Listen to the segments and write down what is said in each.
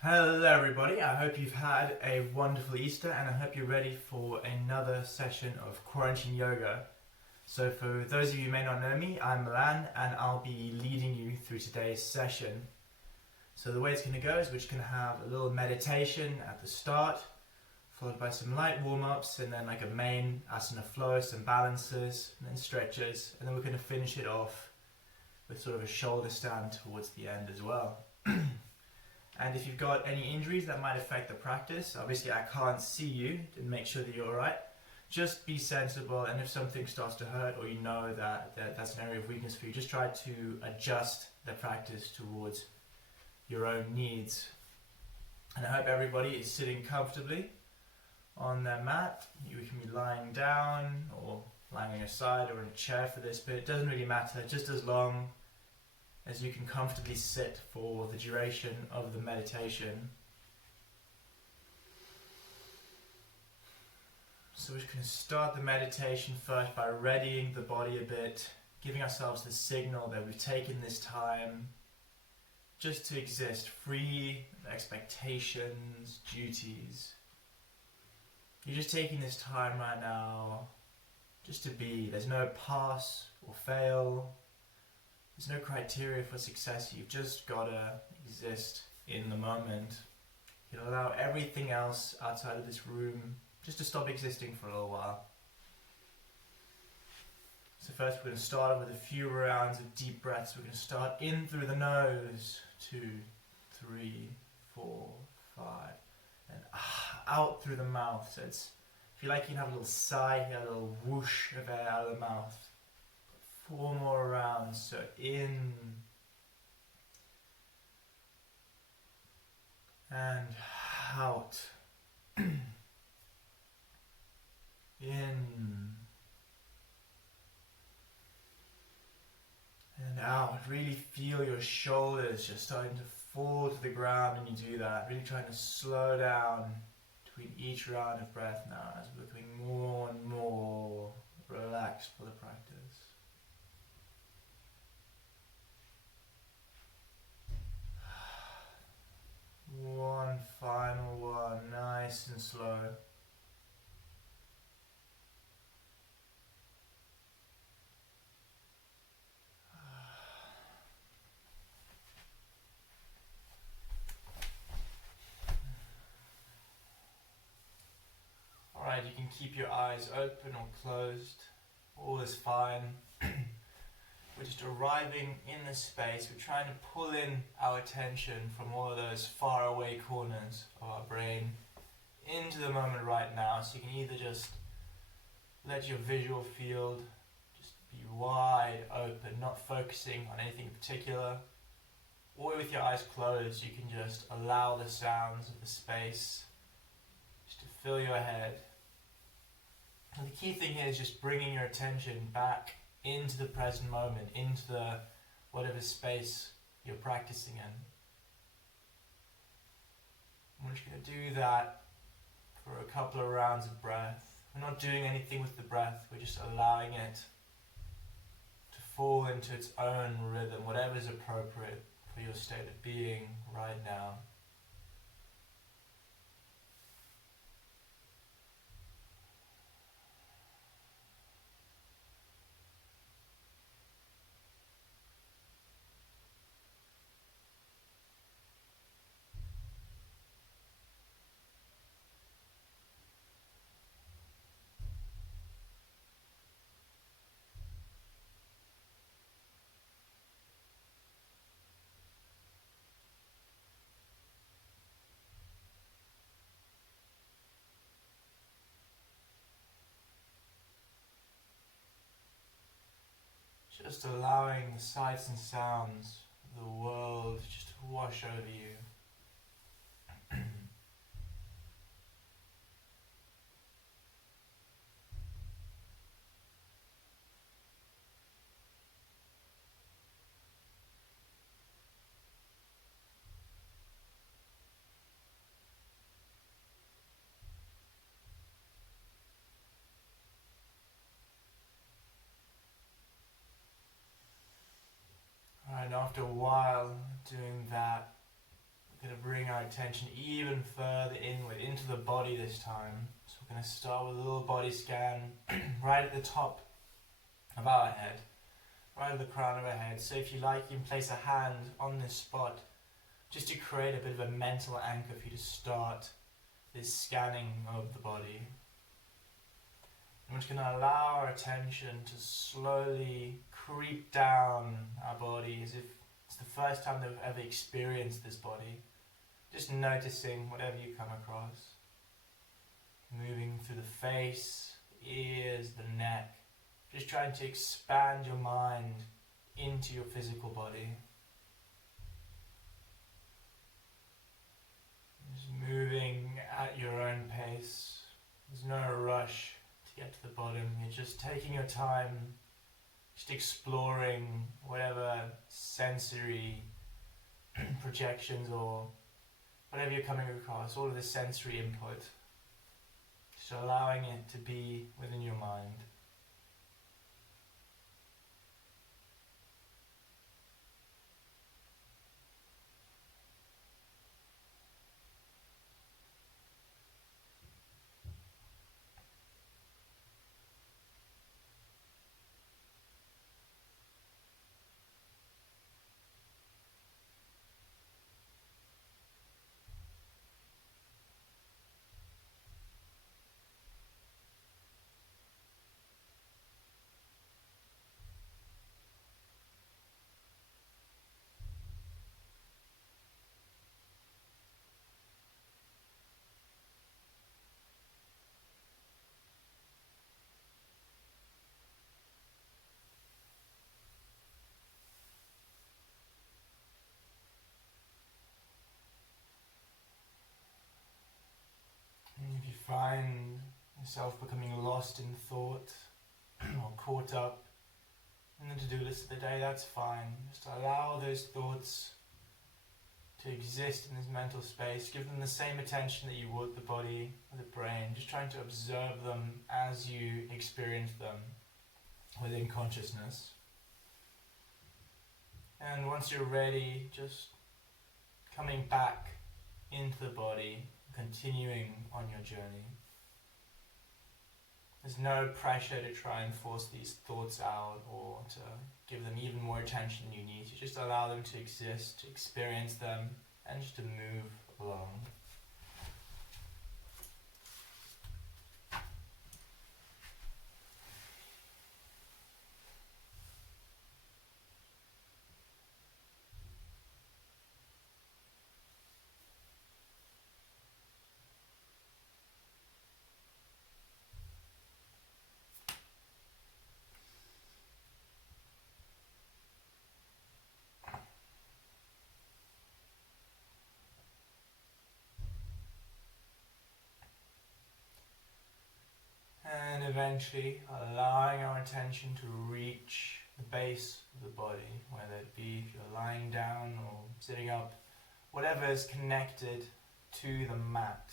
Hello everybody, I hope you've had a wonderful Easter and I hope you're ready for another session of quarantine yoga. So for those of you who may not know me, I'm Milan and I'll be leading you through today's session. So the way it's going to go is we're just going to have a little meditation at the start, followed by some light warm-ups and then like a main asana flow, some balances and then stretches, and then we're going to finish it off with sort of a shoulder stand towards the end as well. And if you've got any injuries that might affect the practice, obviously I can't see you to make sure that you're alright. Just be sensible, and if something starts to hurt or you know that's an area of weakness for you, just try to adjust the practice towards your own needs. And I hope everybody is sitting comfortably on their mat. You can be lying down or lying on your side or in a chair for this, but it doesn't really matter, just as long as you can comfortably sit for the duration of the meditation. So we're just going to start the meditation first by readying the body a bit, giving ourselves the signal that we've taken this time just to exist, free of expectations, duties. You're just taking this time right now just to be. There's no pass or fail. There's no criteria for success. You've just got to exist in the moment. You'll allow everything else outside of this room just to stop existing for a little while. So first we're going to start with a few rounds of deep breaths. We're going to start in through the nose. 2, 3, 4, 5. And out through the mouth. So it's, if you like, you can have a little sigh here, a little whoosh of air out of the mouth. 4 more rounds, so in and out, in and out. Really feel your shoulders just starting to fall to the ground when you do that. Really trying to slow down between each round of breath now as we're becoming more and more relaxed for the practice. One final one, nice and slow. Alright, you can keep your eyes open or closed. All is fine. We're just arriving in the space. We're trying to pull in our attention from all of those far away corners of our brain into the moment right now. So you can either just let your visual field just be wide open, not focusing on anything in particular, or with your eyes closed, you can just allow the sounds of the space just to fill your head. And the key thing here is just bringing your attention back into the present moment, into the whatever space you're practicing in. And we're just going to do that for a couple of rounds of breath. We're not doing anything with the breath, we're just allowing it to fall into its own rhythm, whatever is appropriate for your state of being right now. Just allowing the sights and sounds of the world just to wash over you. And after a while doing that, we're going bring our attention even further inward into the body this time. So we're going to start with a little body scan right at the top of our head, right at the crown of our head. So if you like, you can place a hand on this spot just to create a bit of a mental anchor for you to start this scanning of the body. And we're just going to allow our attention to slowly creep down our body as if it's the first time that we've ever experienced this body. Just noticing whatever you come across. Moving through the face, ears, the neck. Just trying to expand your mind into your physical body. Just moving at your own pace. There's no rush to get to the bottom. You're just taking your time, just exploring whatever sensory projections or whatever you're coming across, all of the sensory input. Just allowing it to be within your mind. If you find yourself becoming lost in thought or caught up in the to-do list of the day, that's fine. Just allow those thoughts to exist in this mental space. Give them the same attention that you would the body or the brain. Just trying to observe them as you experience them within consciousness. And once you're ready, just coming back into the body, continuing on your journey. There's no pressure to try and force these thoughts out or to give them even more attention than you need. You just allow them to exist, to experience them, and just to move along. And eventually allowing our attention to reach the base of the body, whether it be if you're lying down or sitting up, whatever is connected to the mat.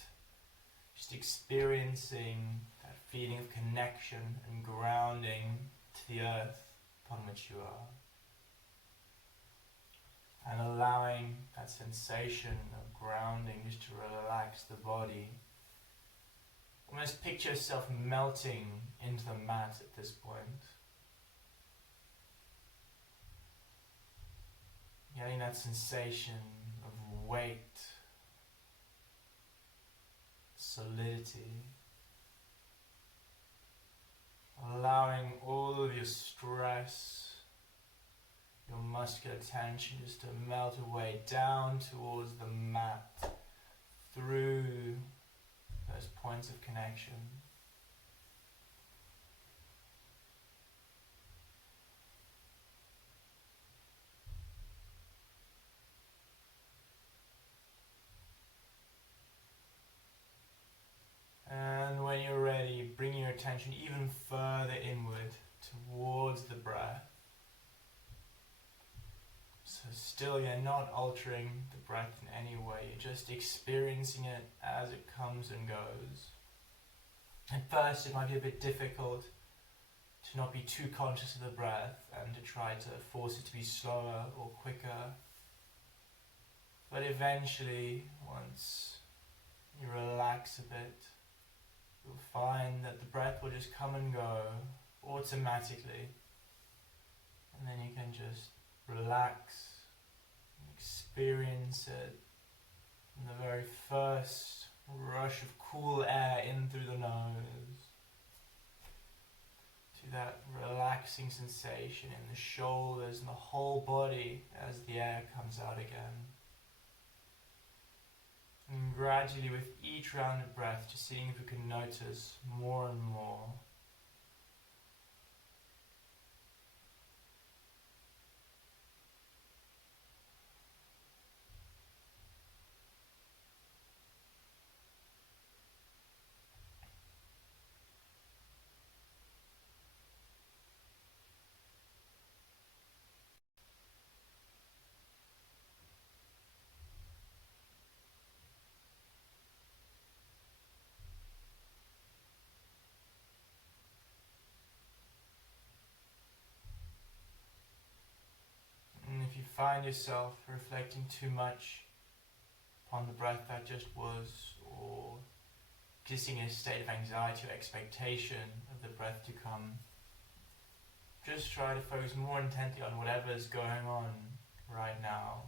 Just experiencing that feeling of connection and grounding to the earth upon which you are. And allowing that sensation of grounding just to relax the body. Almost picture yourself melting into the mat at this point. Getting that sensation of weight, solidity. Allowing all of your stress, your muscular tension just to melt away down towards the mat, through those points of connection. And when you're ready, bring your attention even further inward towards the breath. So still you're not altering the breath in any way, you're just experiencing it as it comes and goes. At first it might be a bit difficult to not be too conscious of the breath and to try to force it to be slower or quicker. But eventually, once you relax a bit, you'll find that the breath will just come and go automatically. And then you can just relax and experience it. And the very first rush of cool air in through the nose, to that relaxing sensation in the shoulders and the whole body as the air comes out again. And gradually, with each round of breath, just seeing if we can notice more and more. And if you find yourself reflecting too much upon the breath that just was, or existing in a state of anxiety or expectation of the breath to come, just try to focus more intently on whatever's going on right now.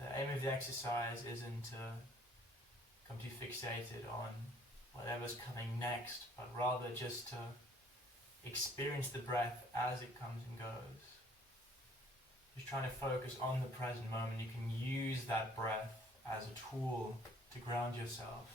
The aim of the exercise isn't to become too fixated on whatever's coming next, but rather just to experience the breath as it comes and goes. Just trying to focus on the present moment. You can use that breath as a tool to ground yourself.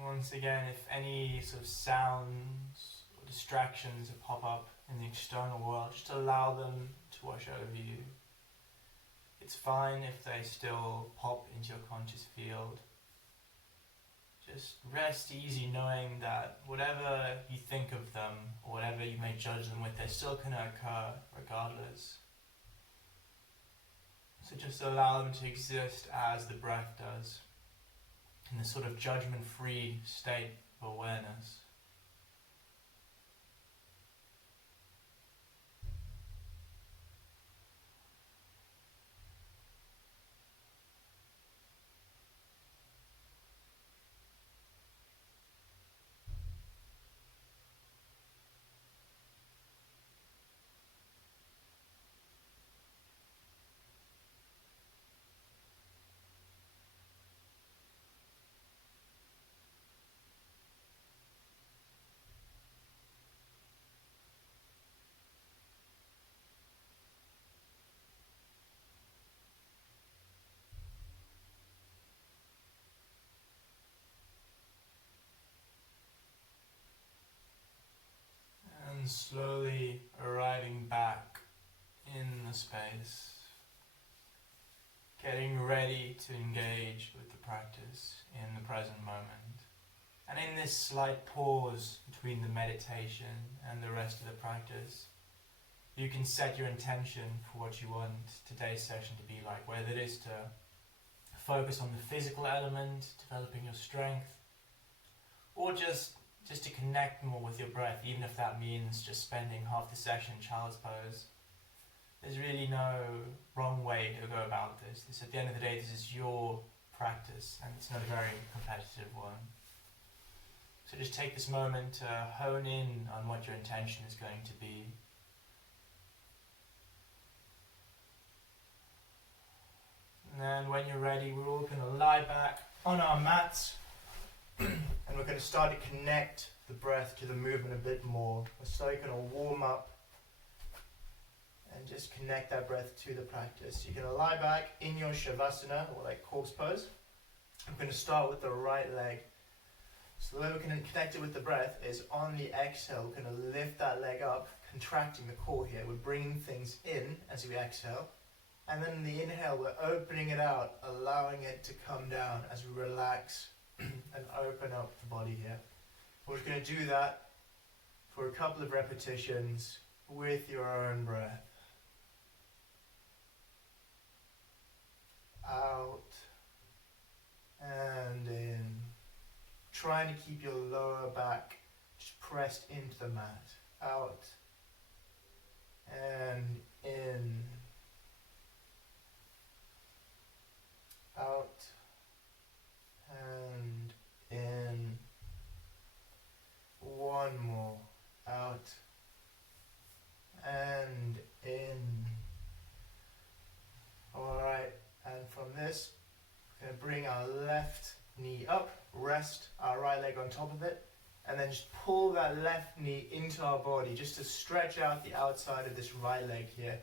Once again, if any sort of sounds or distractions pop up in the external world, just allow them to wash over you. It's fine if they still pop into your conscious field. Just rest easy knowing that whatever you think of them, or whatever you may judge them with, they're still going to occur regardless. So just allow them to exist as the breath does, in this sort of judgment-free state of awareness. And slowly arriving back in the space, getting ready to engage with the practice in the present moment. And in this slight pause between the meditation and the rest of the practice, you can set your intention for what you want today's session to be like, whether it is to focus on the physical element, developing your strength, or just to connect more with your breath, even if that means just spending half the session in child's pose. There's really no wrong way to go about this. At the end of the day, this is your practice, and it's not a very competitive one. So just take this moment to hone in on what your intention is going to be. And then when you're ready, we're all going to lie back on our mats and we're going to start to connect the breath to the movement a bit more. We're slowly going to warm up and just connect that breath to the practice. You're going to lie back in your Shavasana, or like corpse pose. I'm going to start with the right leg So the way we can connect it with the breath is on the exhale, we're going to lift that leg up, contracting the core here. We're bringing things in as we exhale. And then in the inhale, we're opening it out, allowing it to come down as we relax and open up the body here. We're just going to do that for a couple of repetitions with your own breath. Out and in. Trying to keep your lower back just pressed into the mat. Out and in. Out and in. One more. Out and in. Alright, and from this, we're going to bring our left knee up, rest our right leg on top of it, and then just pull that left knee into our body just to stretch out the outside of this right leg here.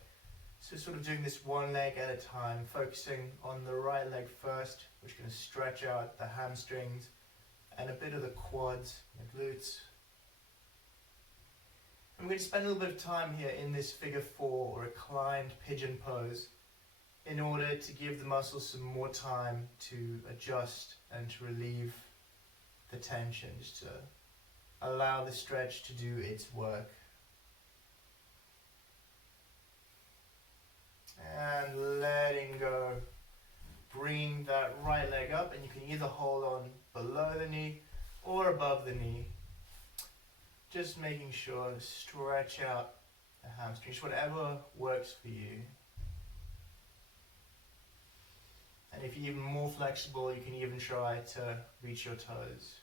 So sort of doing this one leg at a time, focusing on the right leg first, which is going to stretch out the hamstrings and a bit of the quads, the glutes. And we're going to spend a little bit of time here in this figure 4 or reclined pigeon pose in order to give the muscles some more time to adjust and to relieve the tension, just to allow the stretch to do its work. And letting go, bring that right leg up, and you can either hold on below the knee or above the knee. Just making sure to stretch out the hamstrings, whatever works for you. And if you're even more flexible, you can even try to reach your toes.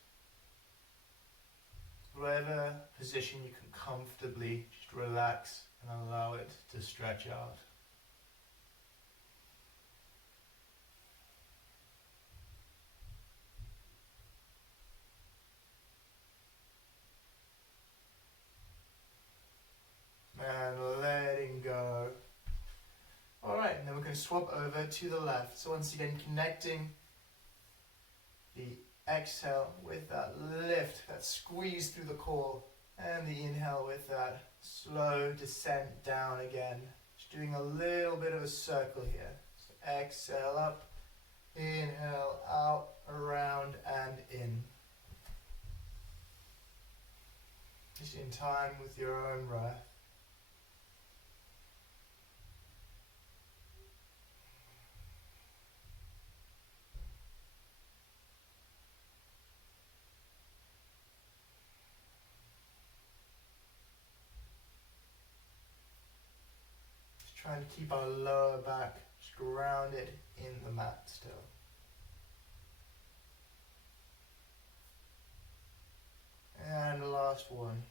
Whatever position you can comfortably just relax and allow it to stretch out. And letting go. Alright, and then we're going to swap over to the left. So once again, connecting the exhale with that lift, that squeeze through the core, and the inhale with that slow descent down again. Just doing a little bit of a circle here. So exhale up, inhale out, around and in. Just in time with your own breath. Trying to keep our lower back just grounded in the mat still. And the last one.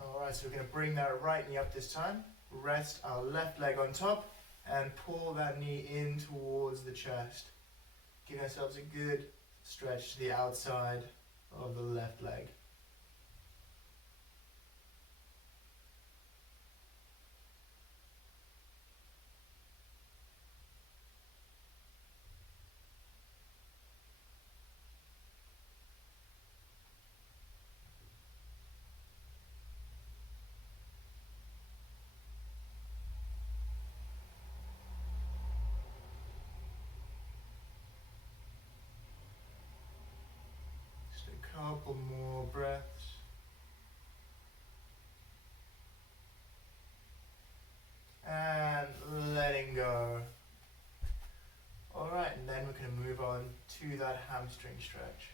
Alright, so we're going to bring that right knee up this time. Rest our left leg on top and pull that knee in towards the chest. Give ourselves a good stretch to the outside of the left leg. Couple more breaths. And letting go. Alright, and then we're going to move on to that hamstring stretch.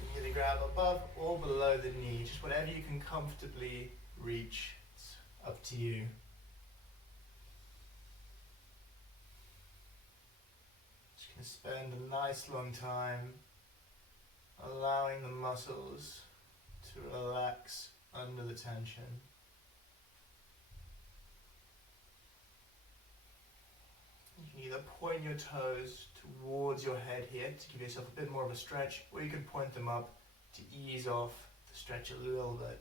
You can either grab above or below the knee, just whatever you can comfortably reach. It's up to you. Just going to spend a nice long time allowing the muscles to relax under the tension. You can either point your toes towards your head here to give yourself a bit more of a stretch, or you can point them up to ease off the stretch a little bit.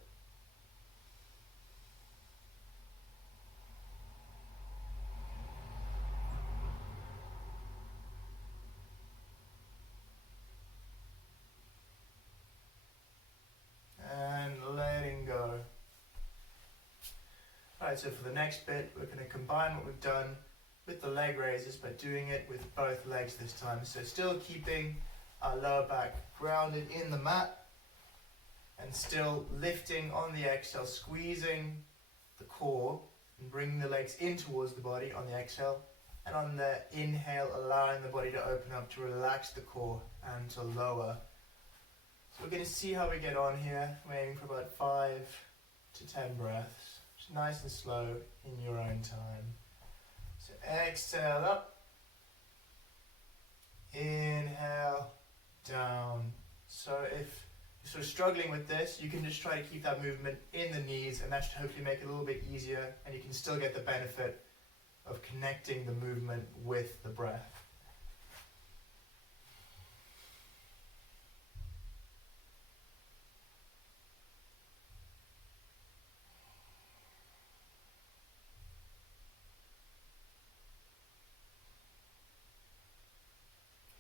Right, so for the next bit, we're going to combine what we've done with the leg raises, but doing it with both legs this time. So still keeping our lower back grounded in the mat, and still lifting on the exhale, squeezing the core and bringing the legs in towards the body on the exhale, and on the inhale allowing the body to open up to relax the core and to lower. So we're going to see how we get on here. We're aiming for about 5 to 10 breaths, just nice and slow in your own time. So exhale up, inhale down. So if you're sort of struggling with this, you can just try to keep that movement in the knees, and that should hopefully make it a little bit easier, and you can still get the benefit of connecting the movement with the breath.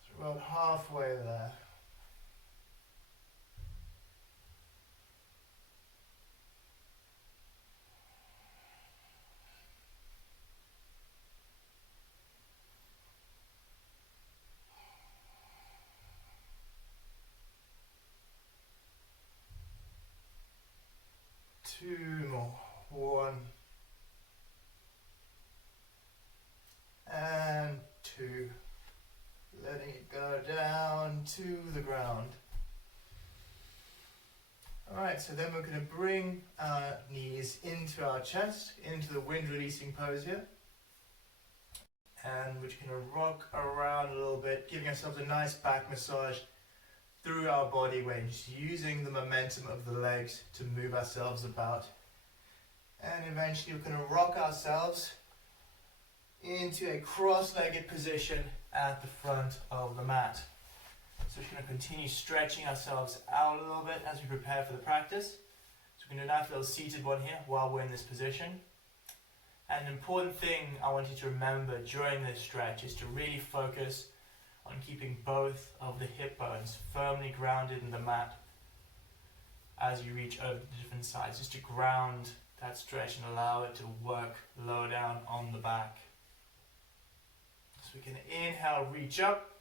So we're about halfway there. Two more. 1 and 2. Letting it go down to the ground. Alright, so then we're going to bring our knees into our chest, into the wind releasing pose here. And we're just going to rock around a little bit, giving ourselves a nice back massage through our body weight, just using the momentum of the legs to move ourselves about. And eventually we're going to rock ourselves into a cross-legged position at the front of the mat. So we're going to continue stretching ourselves out a little bit as we prepare for the practice. So we're going to do a nice little seated one here while we're in this position. And an important thing I want you to remember during this stretch is to really focus on keeping both of the hip bones firmly grounded in the mat as you reach over the different sides, just to ground that stretch and allow it to work lower down on the back. So we can inhale, reach up.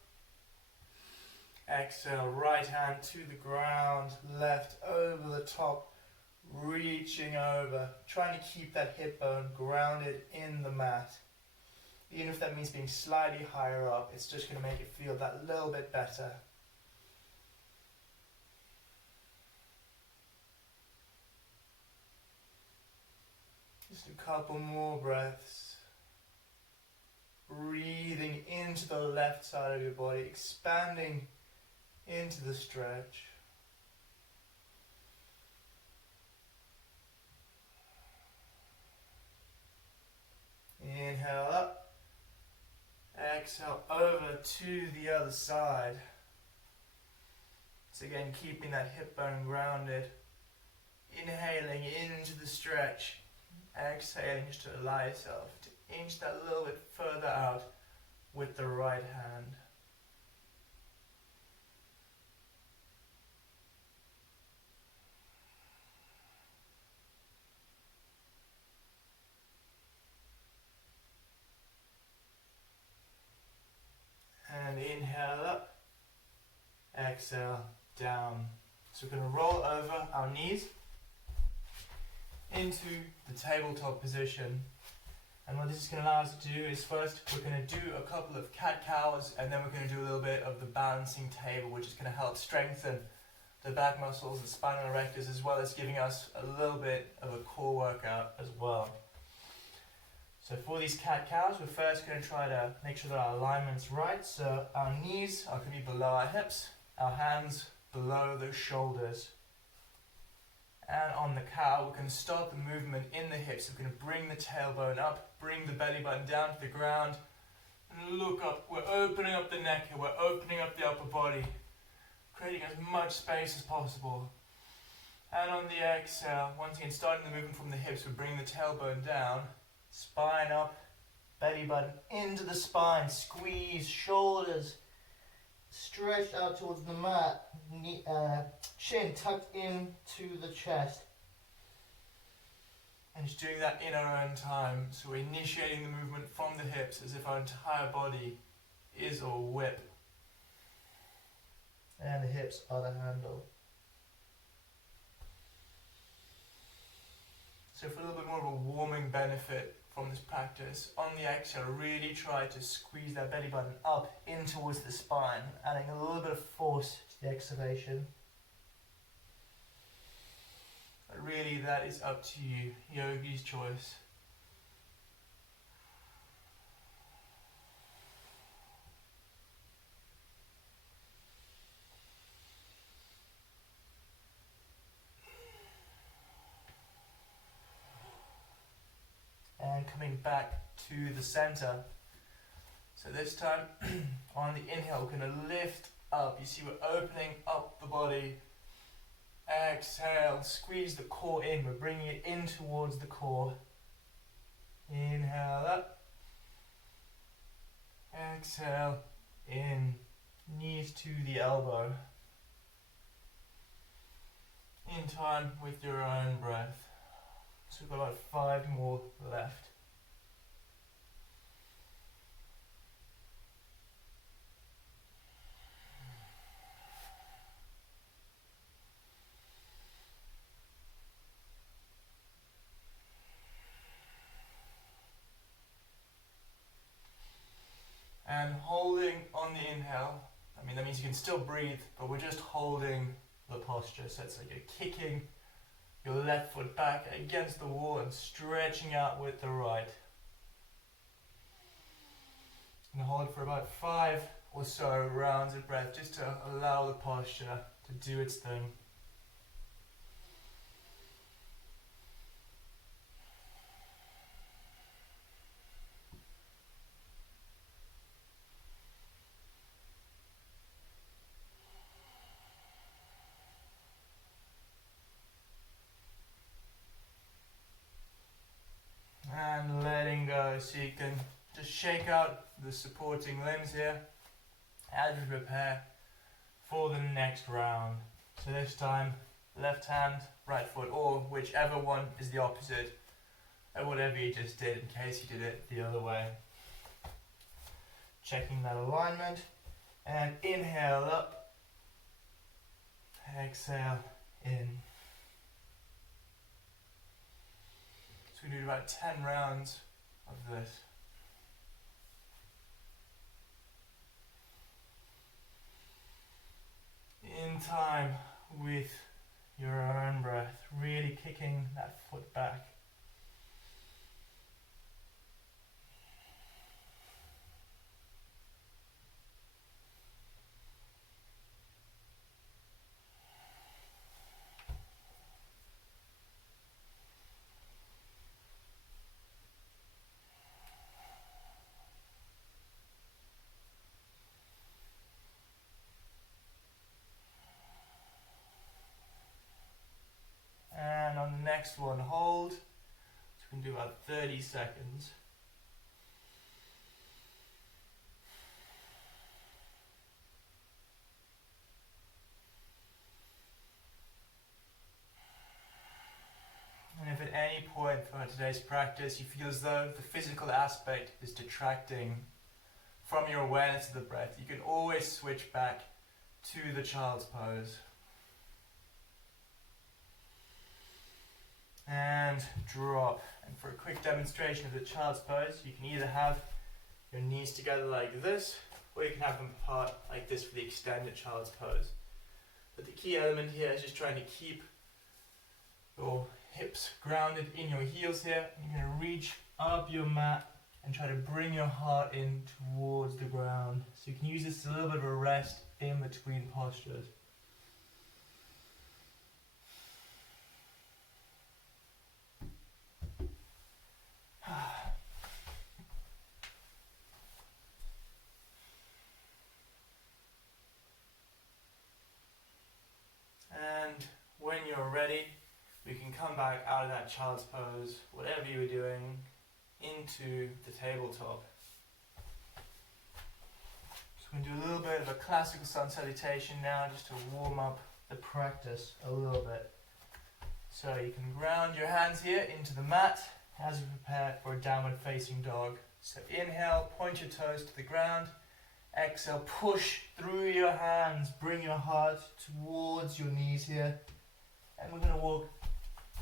Exhale, right hand to the ground, left over the top, reaching over, trying to keep that hip bone grounded in the mat. Even if that means being slightly higher up, it's just going to make it feel that little bit better. Just a couple more breaths. Breathing into the left side of your body, expanding into the stretch. Inhale up. Exhale over to the other side. So again, keeping that hip bone grounded. Inhaling into the stretch. Exhaling just to allow yourself to inch that a little bit further out with the right hand. And inhale up, exhale down. So we're going to roll over our knees into the tabletop position. And what this is going to allow us to do is first we're going to do a couple of cat-cows, and then we're going to do a little bit of the balancing table, which is going to help strengthen the back muscles, the spinal erectors, as well as giving us a little bit of a core workout as well. So for these cat-cows, we're first going to try to make sure that our alignment's right. So our knees are going to be below our hips, our hands below the shoulders. And on the cow, we're going to start the movement in the hips. We're going to bring the tailbone up, bring the belly button down to the ground, and look up. We're opening up the neck here, we're opening up the upper body, creating as much space as possible. And on the exhale, once again, starting the movement from the hips, we're bringing the tailbone down, spine up, belly button into the spine, squeeze shoulders, stretched out towards the mat, chin tucked into the chest. And just doing that in our own time. So we're initiating the movement from the hips as if our entire body is a whip. And the hips are the handle. So for a little bit more of a warming benefit from this practice, on the exhale, really try to squeeze that belly button up in towards the spine, adding a little bit of force to the exhalation. But really, that is up to you, yogi's choice. And coming back to the center. So this time, on the inhale, we're going to lift up. You see we're opening up the body. Exhale, squeeze the core in. We're bringing it in towards the core. Inhale up. Exhale, in. Knees to the elbow. In time with your own breath. So we've got about 5 more left. And holding on the inhale, that means you can still breathe, but we're just holding the posture. So it's like you're kicking your left foot back against the wall and stretching out with the right. And hold it for about 5 or so rounds of breath, just to allow the posture to do its thing. And letting go, so you can just shake out the supporting limbs here as we prepare for the next round. So this time, left hand, right foot, or whichever one is the opposite of whatever you just did, in case you did it the other way. Checking that alignment, and inhale up, exhale in. So we do about 10 rounds of this. In time with your own breath, really kicking that foot back. And on the next one, hold. So we can do about 30 seconds. And if at any point throughout today's practice you feel as though the physical aspect is detracting from your awareness of the breath, you can always switch back to the child's pose. And drop. And for a quick demonstration of the child's pose, you can either have your knees together like this, or you can have them apart like this for the extended child's pose. But the key element here is just trying to keep your hips grounded in your heels here. You're going to reach up your mat and try to bring your heart in towards the ground. So you can use this as a little bit of a rest in between postures. And when you're ready, we can come back out of that child's pose, whatever you were doing, into the tabletop. So we can do a little bit of a classical sun salutation now, just to warm up the practice a little bit. So you can ground your hands here into the mat as you prepare for a downward facing dog. So inhale, point your toes to the ground. Exhale, push through your hands, bring your heart towards your knees here. And we're going to walk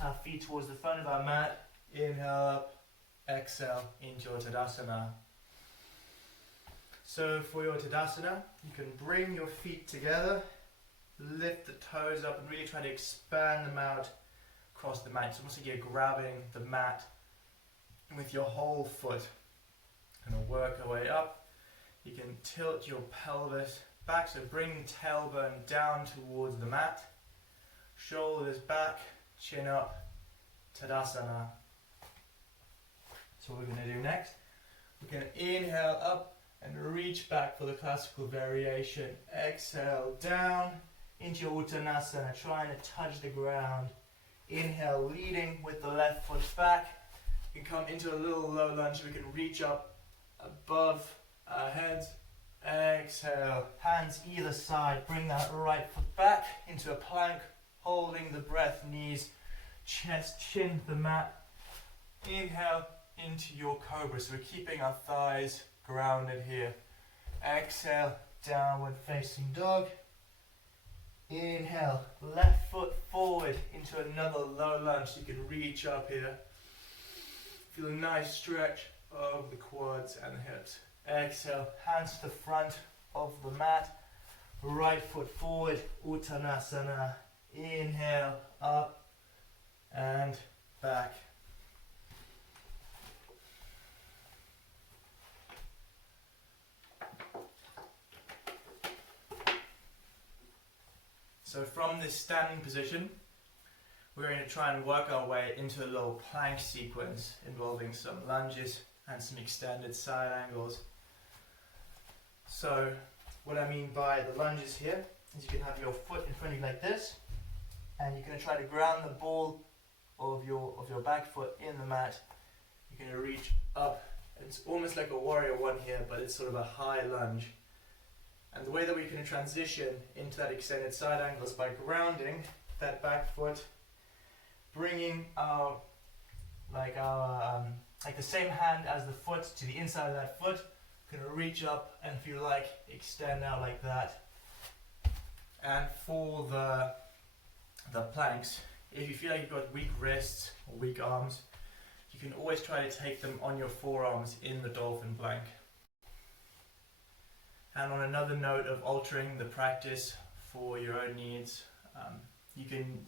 our feet towards the front of our mat. Inhale up, exhale into your Tadasana. So for your Tadasana, you can bring your feet together, lift the toes up and really try to expand them out across the mat. It's almost like you're grabbing the mat with your whole foot. And work our way up. You can tilt your pelvis back, so bring tailbone down towards the mat. Shoulders back, chin up, Tadasana. So what we're going to do next, we're going to inhale up and reach back for the classical variation. Exhale down into your Uttanasana, trying to touch the ground. Inhale, leading with the left foot back. We can come into a little low lunge so we can reach up above our heads. Exhale, hands either side, bring that right foot back into a plank, holding the breath, knees, chest, chin to the mat. Inhale into your cobra, so we're keeping our thighs grounded here. Exhale, downward facing dog. Inhale, left foot forward into another low lunge, so you can reach up here. Feel a nice stretch of the quads and the hips. Exhale, hands to the front of the mat, right foot forward, Uttanasana. Inhale, up and back. So from this standing position, we're going to try and work our way into a little plank sequence involving some lunges and some extended side angles. So what I mean by the lunges here is you can have your foot in front of you like this, and you're going to try to ground the ball of your back foot in the mat. You're going to reach up. It's almost like a warrior one here, but it's sort of a high lunge. And the way that we can transition into that extended side angle is by grounding that back foot, bringing our the same hand as the foot to the inside of that foot. Gonna reach up and, if you like, extend out like that. And for the planks, if you feel like you've got weak wrists or weak arms, you can always try to take them on your forearms in the dolphin plank. And on another note of altering the practice for your own needs, you can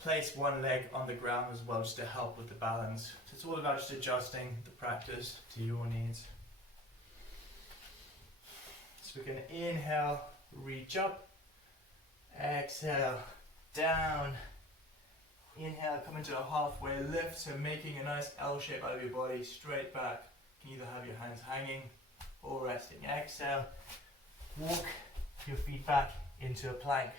place one leg on the ground as well, just to help with the balance. So it's all about just adjusting the practice to your needs. So we're going to inhale, reach up, exhale, down. Inhale, come into a halfway lift, so making a nice L shape out of your body, straight back. You can either have your hands hanging or resting. Exhale, walk your feet back into a plank.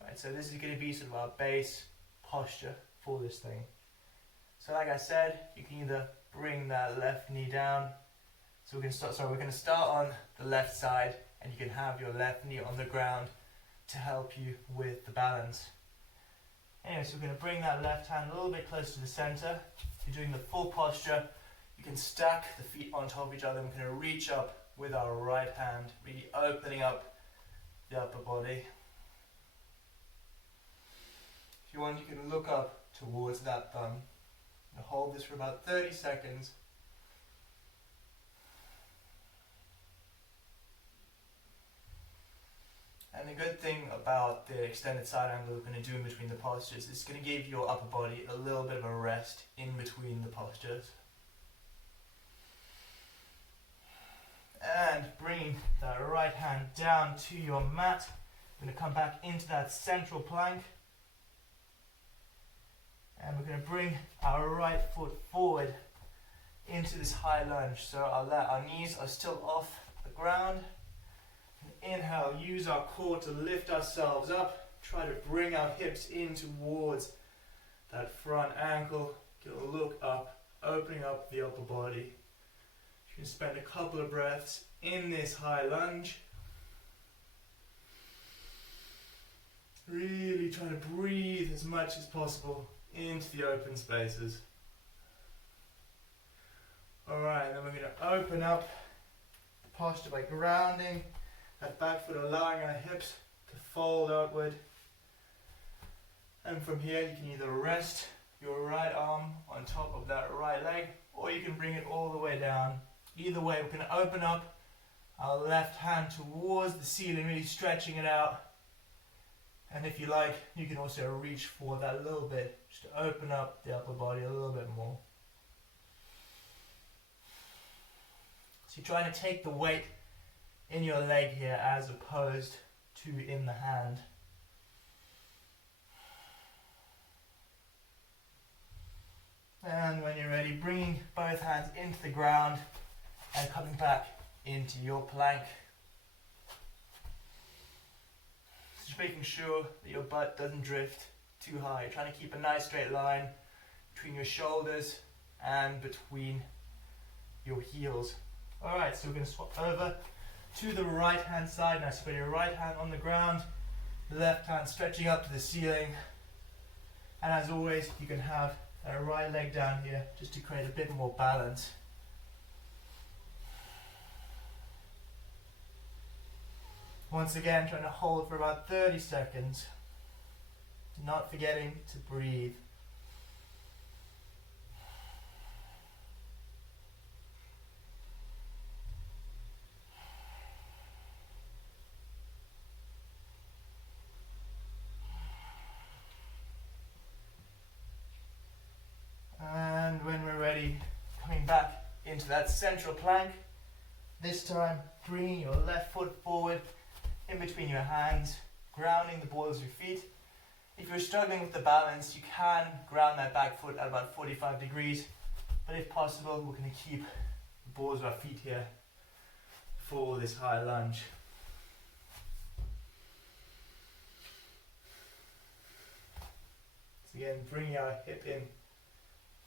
Right, so this is going to be sort of our base posture for this thing. So like I said, you can either bring that left knee down. So we're going to start on the left side, and you can have your left knee on the ground to help you with the balance. Anyway, so we're going to bring that left hand a little bit closer to the center. If you're doing the full posture, you can stack the feet on top of each other. We're going to reach up with our right hand, really opening up the upper body. If you want, you can look up towards that thumb and hold this for about 30 seconds. And the good thing about the extended side angle we're going to do in between the postures is it's going to give your upper body a little bit of a rest in between the postures. And bringing that right hand down to your mat, we're going to come back into that central plank. And we're going to bring our right foot forward into this high lunge. So our knees are still off the ground. Inhale, use our core to lift ourselves up. Try to bring our hips in towards that front ankle. Get a look up, opening up the upper body. You can spend a couple of breaths in this high lunge. Really really trying to breathe as much as possible into the open spaces. Alright, then we're going to open up the posture by grounding that back foot, allowing our hips to fold outward. And from here you can either rest your right arm on top of that right leg, or you can bring it all the way down. Either way, we're going to open up our left hand towards the ceiling, really stretching it out. And if you like, you can also reach for that little bit, just to open up the upper body a little bit more. So you're trying to take the weight in your leg here as opposed to in the hand. And when you're ready, bringing both hands into the ground and coming back into your plank. Just making sure that your butt doesn't drift too high. You're trying to keep a nice straight line between your shoulders and between your heels. Alright, so we're going to swap over to the right hand side now. So put your right hand on the ground, left hand stretching up to the ceiling. And as always, you can have that right leg down here just to create a bit more balance. Once again, trying to hold for about 30 seconds, not forgetting to breathe. And when we're ready, coming back into that central plank, this time bringing your left foot forward in between your hands, grounding the balls of your feet. If you're struggling with the balance, you can ground that back foot at about 45 degrees, but if possible, we're going to keep the balls of our feet here for this high lunge. So again, bringing our hip in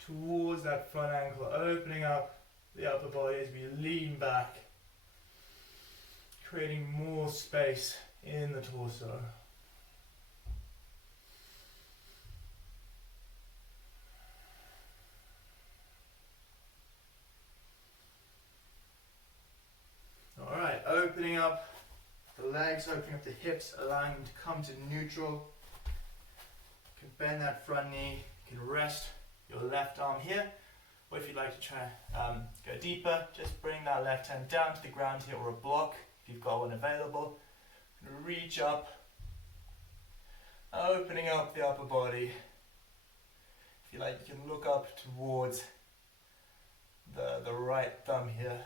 towards that front ankle, opening up the upper body as we lean back, creating more space in the torso. Alright, opening up the legs, opening up the hips, allowing them to come to neutral. You can bend that front knee, you can rest your left arm here, or if you'd like to try go deeper, just bring that left hand down to the ground here, or a block if you've got one available. Reach up, opening up the upper body. If you like, you can look up towards the right thumb here.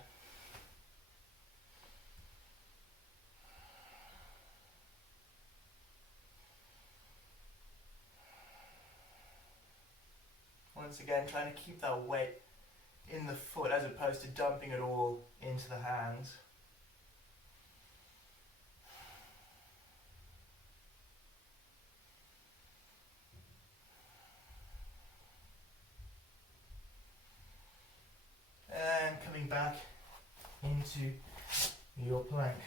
Once again, trying to keep that weight in the foot as opposed to dumping it all into the hands. And coming back into your plank.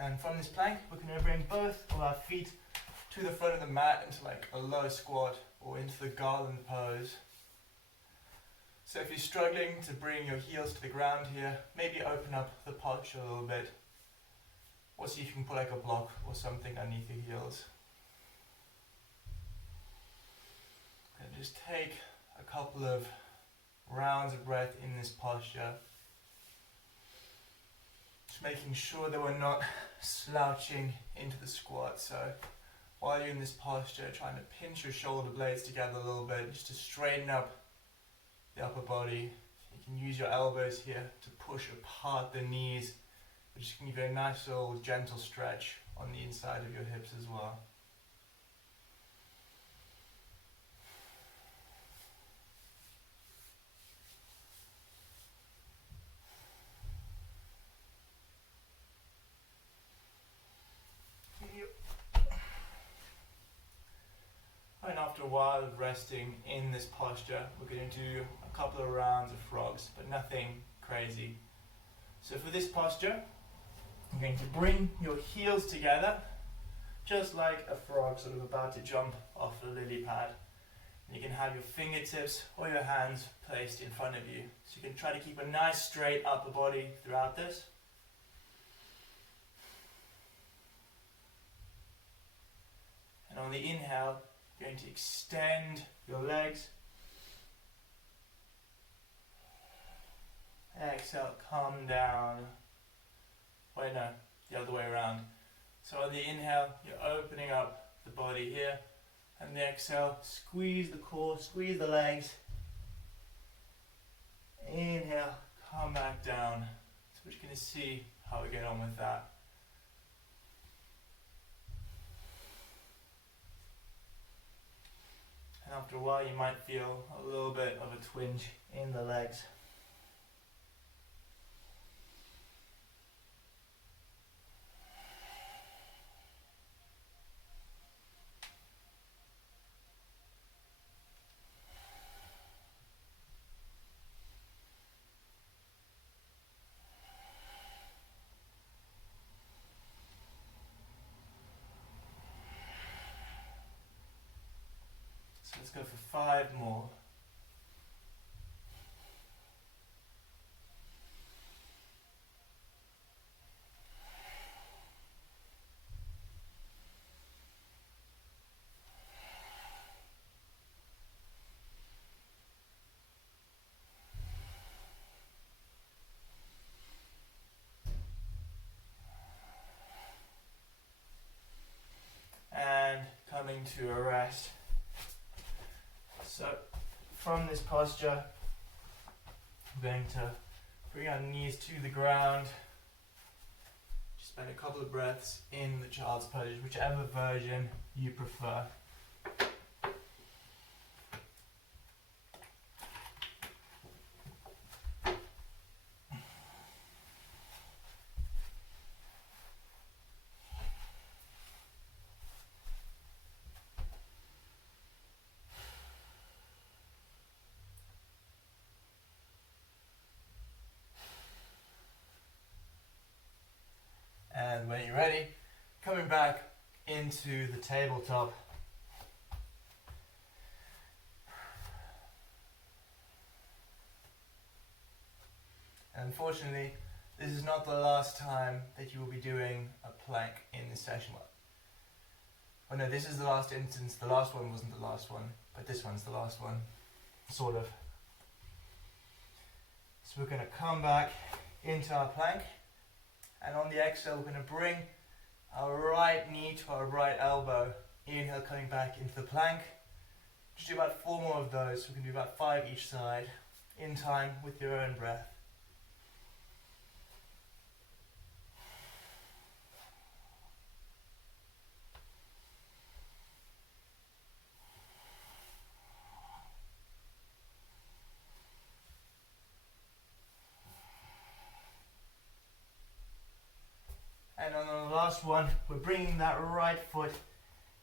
And from this plank, we're going to bring both of our feet to the front of the mat into like a low squat or into the garland pose. So if you're struggling to bring your heels to the ground here, maybe open up the posture a little bit, or see if you can put like a block or something underneath your heels. And just take a couple of rounds of breath in this posture. Just making sure that we're not slouching into the squat. So while you're in this posture, trying to pinch your shoulder blades together a little bit, just to straighten up the upper body. You can use your elbows here to push apart the knees, which can give you a nice little gentle stretch on the inside of your hips as well. And after a while of resting in this posture, we're going to do a couple of rounds of frogs, but nothing crazy. So for this posture, I'm going to bring your heels together, just like a frog sort of about to jump off the lily pad. And you can have your fingertips or your hands placed in front of you. So you can try to keep a nice straight upper body throughout this. And on the inhale, you're going to extend your legs. Exhale, come down. Wait, no, the other way around. So on the inhale, you're opening up the body here. And the exhale, squeeze the core, squeeze the legs. Inhale, come back down. So we're just going to see how we get on with that. And after a while, you might feel a little bit of a twinge in the legs. So let's go for 5 more. And coming to a rest. So from this posture, we're going to bring our knees to the ground. Just spend a couple of breaths in the child's pose, whichever version you prefer. And when you're ready, coming back into the tabletop. And unfortunately, this is not the last time that you will be doing a plank in this session. Oh no, this is the last instance. The last one wasn't the last one, but this one's the last one, sort of. So we're going to come back into our plank. And on the exhale, we're going to bring our right knee to our right elbow. Inhale, coming back into the plank. Just do about 4 more of those. We can do about 5 each side, in time with your own breath. And on the last one, we're bringing that right foot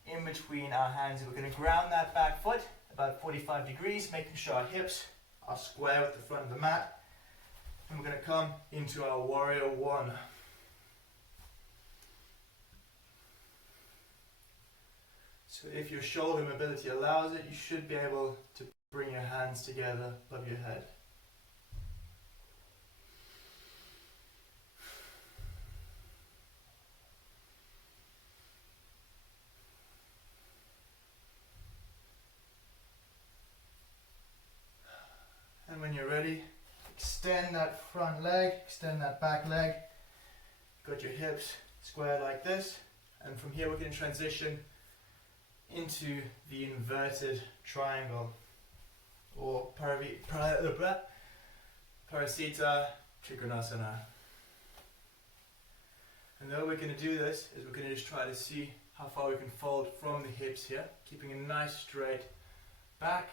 in between our hands. We're going to ground that back foot about 45 degrees, making sure our hips are square with the front of the mat. And we're going to come into our warrior one. So if your shoulder mobility allows it, you should be able to bring your hands together above your head. And when you're ready, extend that front leg, extend that back leg. Got your hips square like this. And from here we can transition into the inverted triangle, or Parasita Trikonasana. And the way we're going to do this is we're going to just try to see how far we can fold from the hips here, keeping a nice straight back,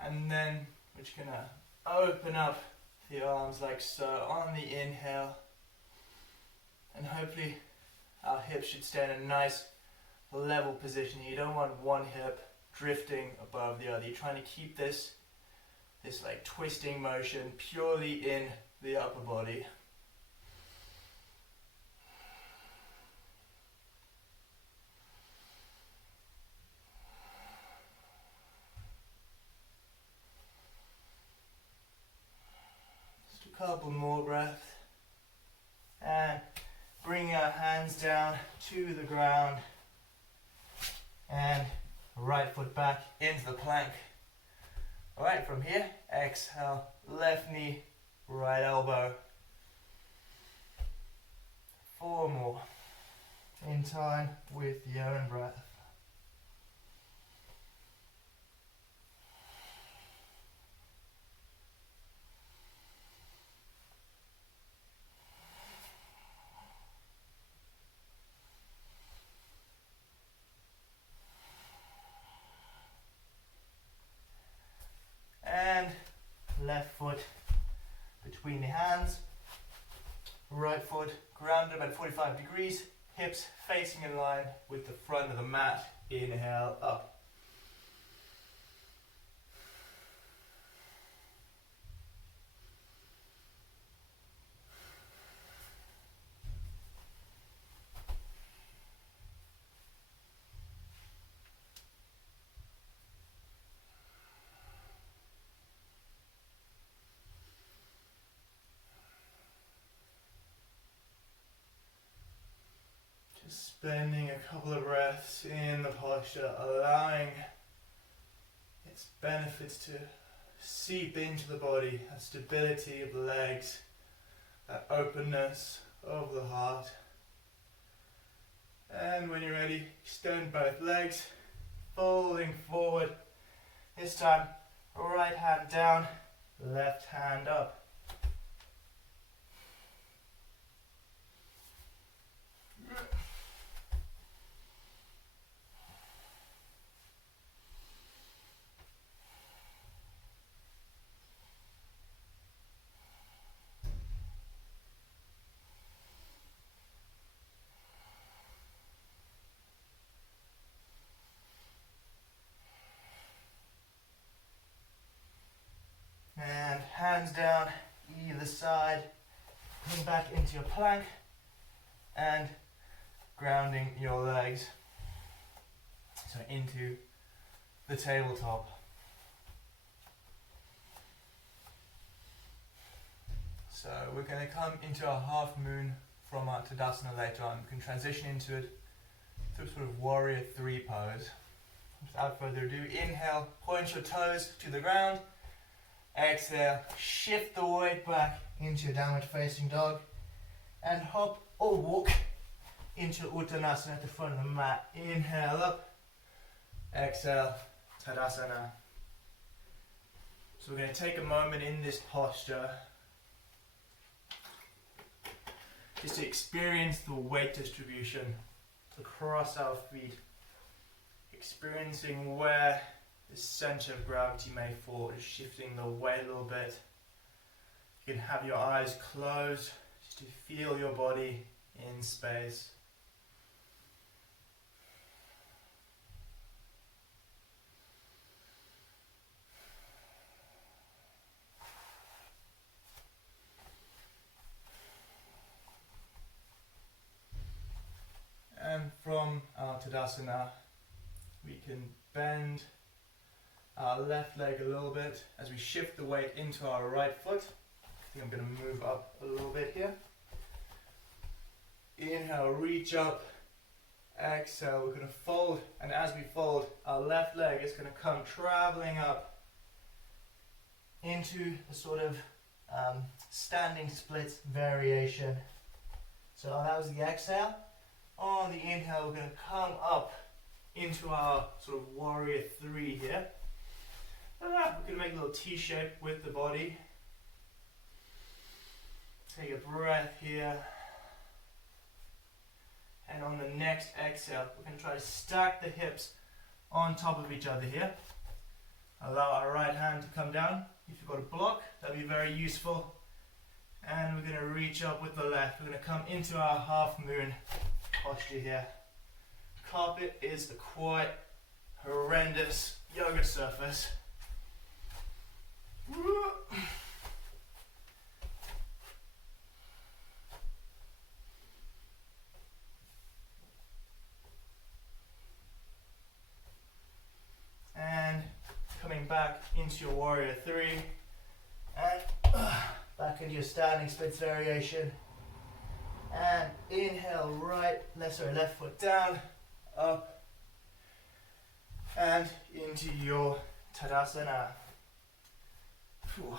and then we're just going to open up the arms like so on the inhale, and hopefully our hips should stay in a nice level position. You don't want one hip drifting above the other. You're trying to keep this like twisting motion purely in the upper body. couple more breaths. And bring our hands down to the ground. And right foot back into the plank. Alright, from here, exhale, left knee, right elbow. 4 more. In time with your own breath. And left foot between the hands, right foot grounded about 45 degrees, hips facing in line with the front of the mat. Inhale up. Spending a couple of breaths in the posture, allowing its benefits to seep into the body, that stability of the legs, that openness of the heart. And when you're ready, extend both legs, folding forward. This time, right hand down, left hand up. And hands down either side, coming back into your plank and grounding your legs so into the tabletop. So we're going to come into our half moon from our Tadasana later on. We can transition into it through sort of warrior 3 pose. Without further ado, inhale, point your toes to the ground. Exhale, shift the weight back into your downward facing dog and hop or walk into Uttanasana at the front of the mat. Inhale up, exhale, Tadasana. So we're going to take a moment in this posture just to experience the weight distribution across our feet, experiencing where the center of gravity may fall, just shifting the weight a little bit. You can have your eyes closed just to feel your body in space. And from our Tadasana, we can bend our left leg a little bit as we shift the weight into our right foot. I think I'm going to move up a little bit here. Inhale, reach up. Exhale, we're going to fold, and as we fold, our left leg is going to come traveling up into a sort of standing splits variation. So that was the exhale. On the inhale, we're going to come up into our sort of warrior 3 here. We're going to make a little T shape with the body. Take a breath here. And on the next exhale, we're going to try to stack the hips on top of each other here. Allow our right hand to come down. If you've got a block, that'll be very useful. And we're going to reach up with the left. We're going to come into our half moon posture here. Carpet is a quite horrendous yoga surface. And coming back into your warrior 3 and back into your standing splits variation. And inhale, left foot down, up, and into your Tadasana. Whew.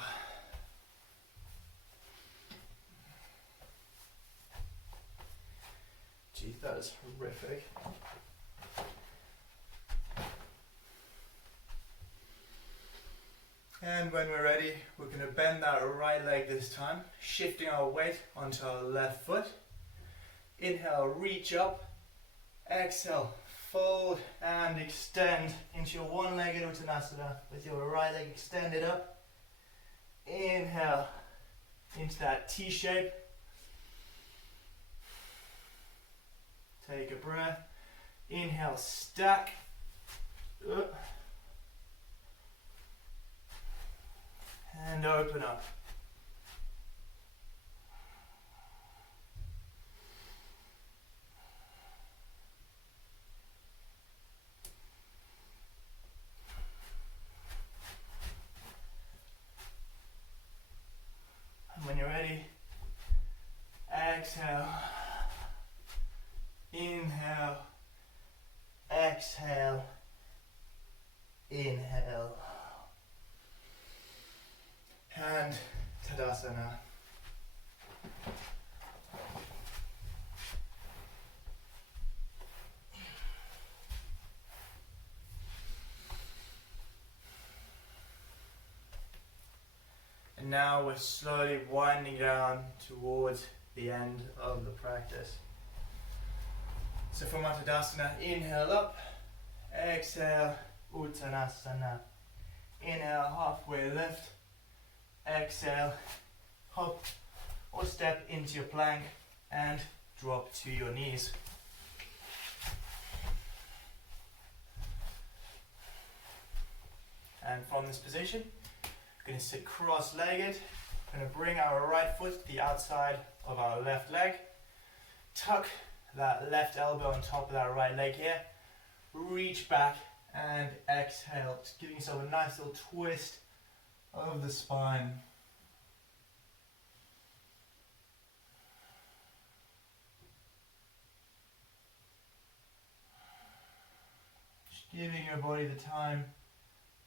Geez, that is horrific. And when we're ready, we're going to bend that right leg this time, shifting our weight onto our left foot. Inhale, reach up. Exhale, fold and extend into your one-legged Uttanasana with your right leg extended up. Inhale into that T shape. Take a breath. Inhale, stack. And open up. And when you're ready, exhale, inhale, exhale, inhale. And Tadasana. And now we're slowly winding down towards the end of the practice. So from our Tadasana, inhale up, exhale, Uttanasana. Inhale, halfway lift. Exhale, hop or step into your plank and drop to your knees. And from this position, we're going to sit cross-legged. We're going to bring our right foot to the outside of our left leg. Tuck that left elbow on top of that right leg here. Reach back and exhale. Just giving yourself a nice little twist of the spine. Just giving your body the time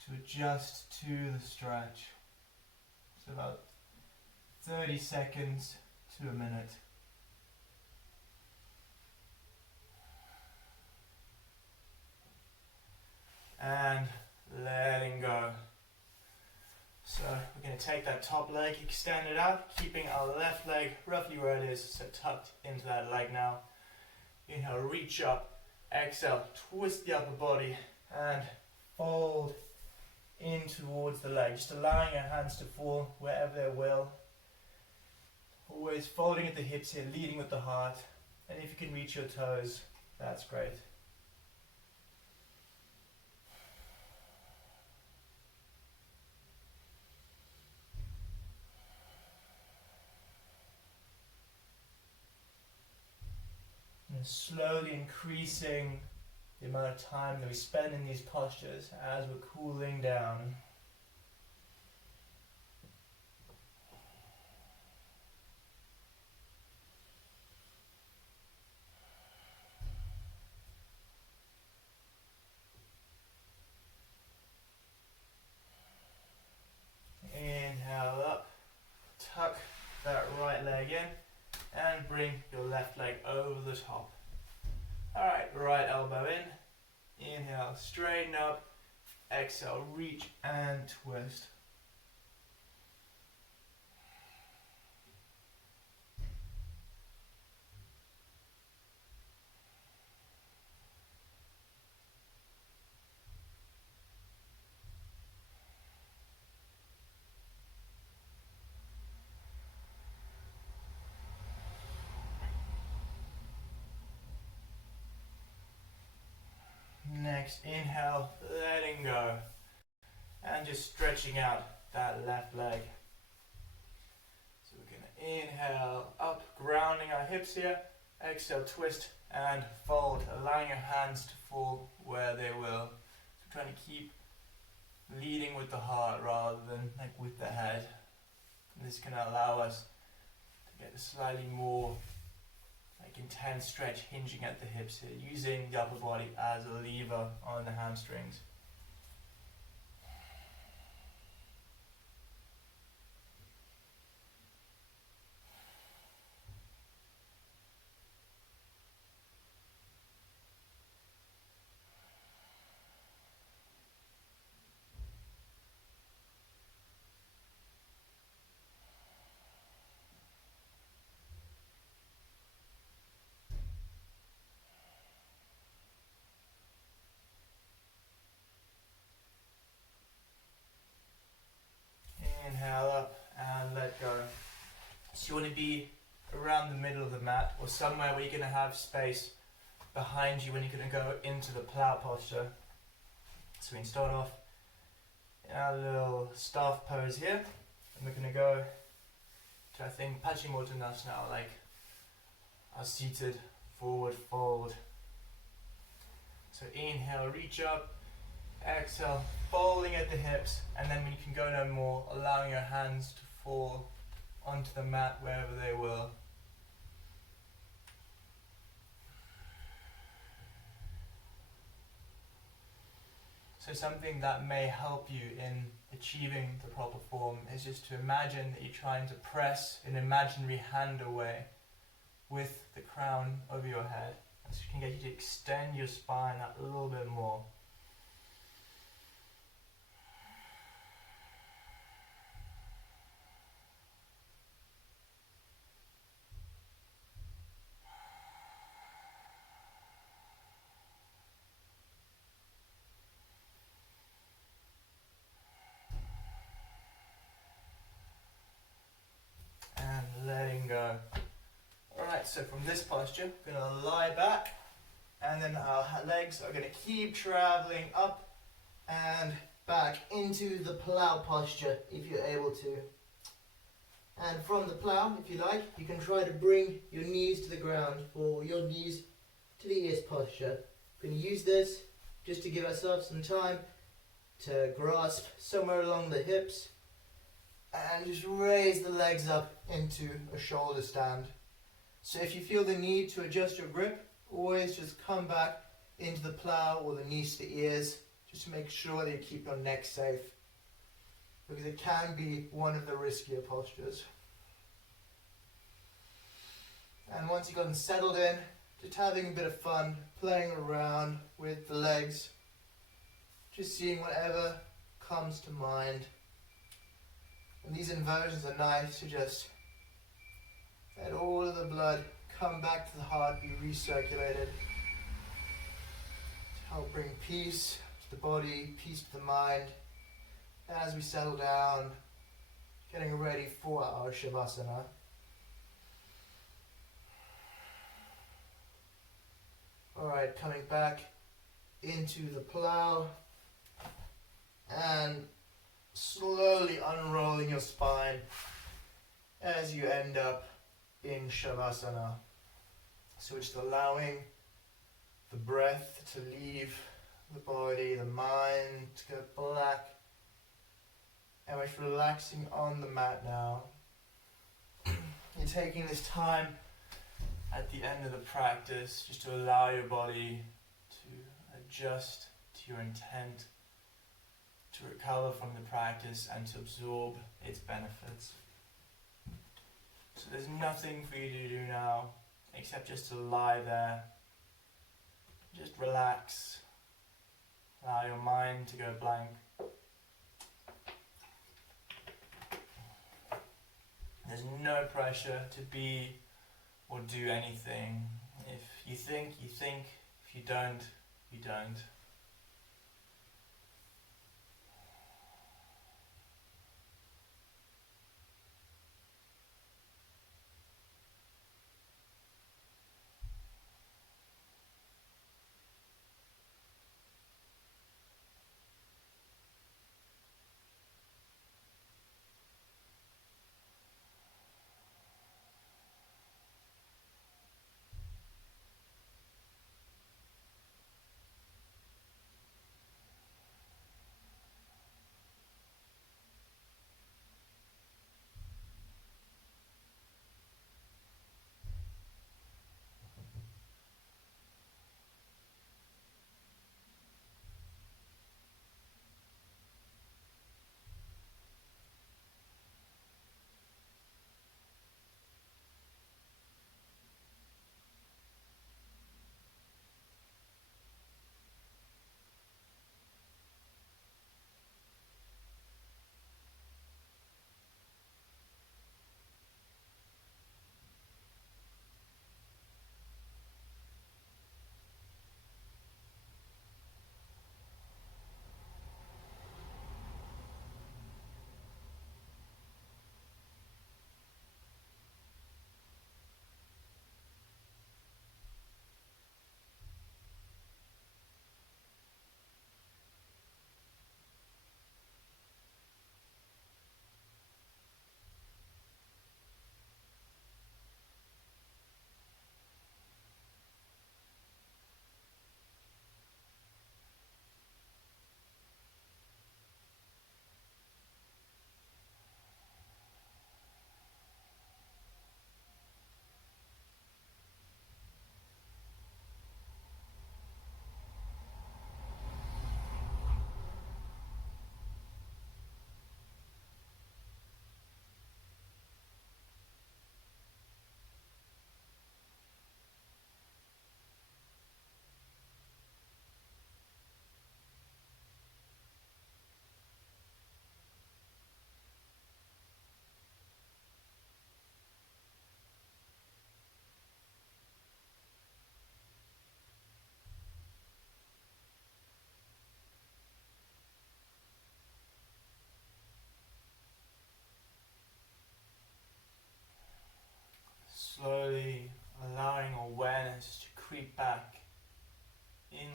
to adjust to the stretch. It's about 30 seconds to a minute. And letting go. So we're going to take that top leg, extend it out, keeping our left leg roughly where it is, so tucked into that leg now. Inhale, reach up, exhale, twist the upper body and fold in towards the leg, just allowing your hands to fall wherever they will. Always folding at the hips here, leading with the heart, and if you can reach your toes, that's great. And slowly increasing the amount of time that we spend in these postures as we're cooling down. Inhale up, tuck that right leg in, and bring your left leg over the top. Alright, right elbow in, inhale, straighten up, exhale, reach and twist. Next, inhale, letting go, and just stretching out that left leg. So we're going to inhale up, grounding our hips here, exhale, twist and fold, allowing your hands to fall where they will. So trying to keep leading with the heart rather than like with the head. And this is going to allow us to get a slightly more intense stretch hinging at the hips here, using the upper body as a lever on the hamstrings. Inhale up and let go. So you want to be around the middle of the mat or somewhere where you're going to have space behind you when you're going to go into the plow posture. So we can start off in our little staff pose here, and we're going to go to, I think, Paschimottanasana now, like our seated forward fold. So inhale, reach up, exhale, folding at the hips, and then when you can go no more, allowing your hands to fall onto the mat wherever they will. So something that may help you in achieving the proper form is just to imagine that you're trying to press an imaginary hand away with the crown over your head. And so it can get you to extend your spine a little bit more. So from this posture, we're going to lie back, and then our legs are going to keep traveling up and back into the plow posture if you're able to. And from the plow, if you like, you can try to bring your knees to the ground or your knees to the ears posture. We're going to use this just to give ourselves some time to grasp somewhere along the hips and just raise the legs up into a shoulder stand. So if you feel the need to adjust your grip, always just come back into the plow or the knees to the ears, just to make sure that you keep your neck safe, because it can be one of the riskier postures. And once you've gotten settled in, just having a bit of fun, playing around with the legs, just seeing whatever comes to mind. And these inversions are nice to just let all of the blood come back to the heart, be recirculated, to help bring peace to the body, peace to the mind. As we settle down, getting ready for our Shavasana. Alright, coming back into the plow and slowly unrolling your spine as you end up in Shavasana. So it's allowing the breath to leave the body, the mind to go black, and we're just relaxing on the mat now. You're taking this time at the end of the practice just to allow your body to adjust to your intent, to recover from the practice and to absorb its benefits. So there's nothing for you to do now except just to lie there, just relax, allow your mind to go blank. There's no pressure to be or do anything. If you think, you think. If you don't, you don't.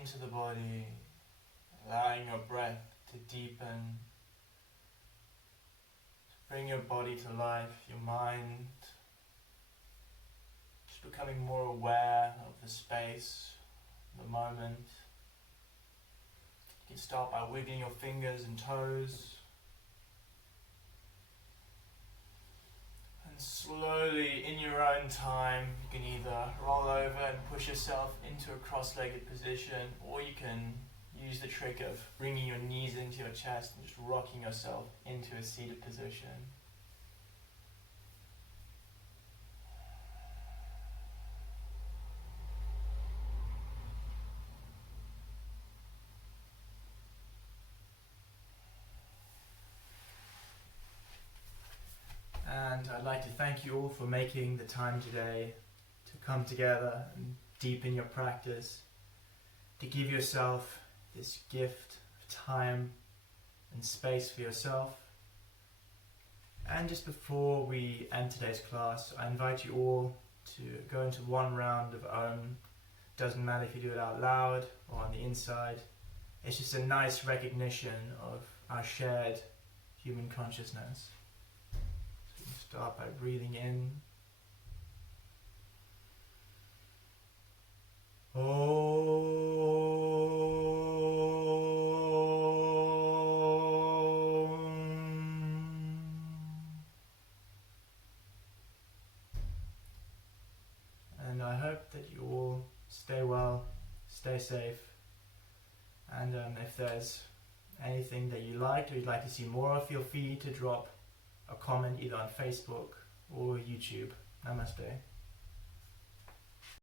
into the body, allowing your breath to deepen, to bring your body to life, your mind just becoming more aware of the space, the moment. You can start by wiggling your fingers and toes. And slowly, in your own time, you can either roll over and push yourself into a cross-legged position, or you can use the trick of bringing your knees into your chest and just rocking yourself into a seated position. And I'd like to thank you all for making the time today to come together and deepen your practice, to give yourself this gift of time and space for yourself. And just before we end today's class, I invite you all to go into one round of Om. Doesn't matter if you do it out loud or on the inside. It's just a nice recognition of our shared human consciousness. Start by breathing in. And I hope that you all stay well, stay safe, and if there's anything that you liked or you'd like to see more of, feel free to drop a comment either on Facebook or YouTube. Namaste.